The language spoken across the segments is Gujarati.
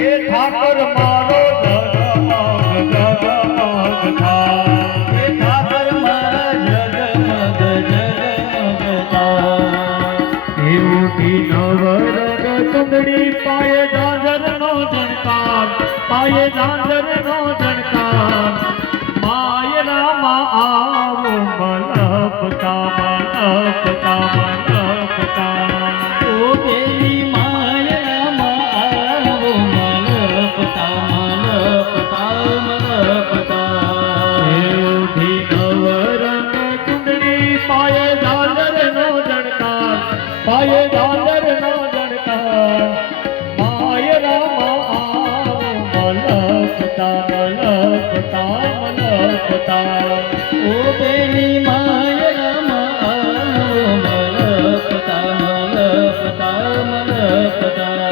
એ ઠાકર મારો જગમગ જગમગ થાય, એ ઠાકર મારા જગમગ જગમગ થાય। એ ઉઠી નવરંગ ચૂંદડી પાયે ઝાંઝરનો ઝણકાર, પાયે ઝાંઝરનો ઝણકાર, માય રામા આવો મલપતા મલપતા મલપતા। ઓ બેલી માયામાં આવો મલપતા મલપતા મલપતા। એ ઉઠી નવરંગ ચૂંદડી પાયે ઝાંઝરનો ઝણકાર, પાયે ઝાંઝરનો ઝણકાર, માય રામા આવો મલપતા મલપતા મલપતા। ઓ બેલી માયામાં આવો મલપતા મલપતા મલપતા।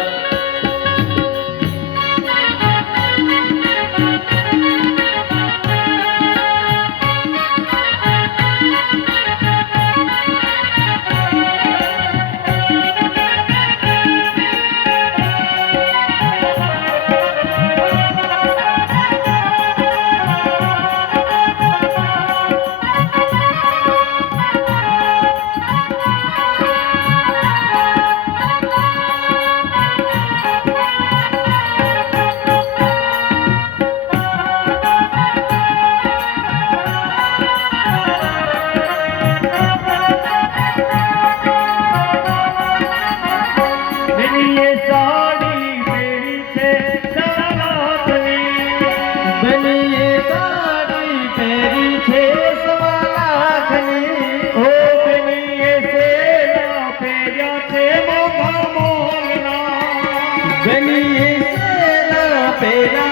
બેનીએ સાડી પહેરી છે સવાલાખની, બેનીએ સાડી પહેરી છે સવા લાખની। ઓ બેનીએ સેલા પહેર્યા છે મોંઘા મોલના, બેનીએ સેલા પહેર્યા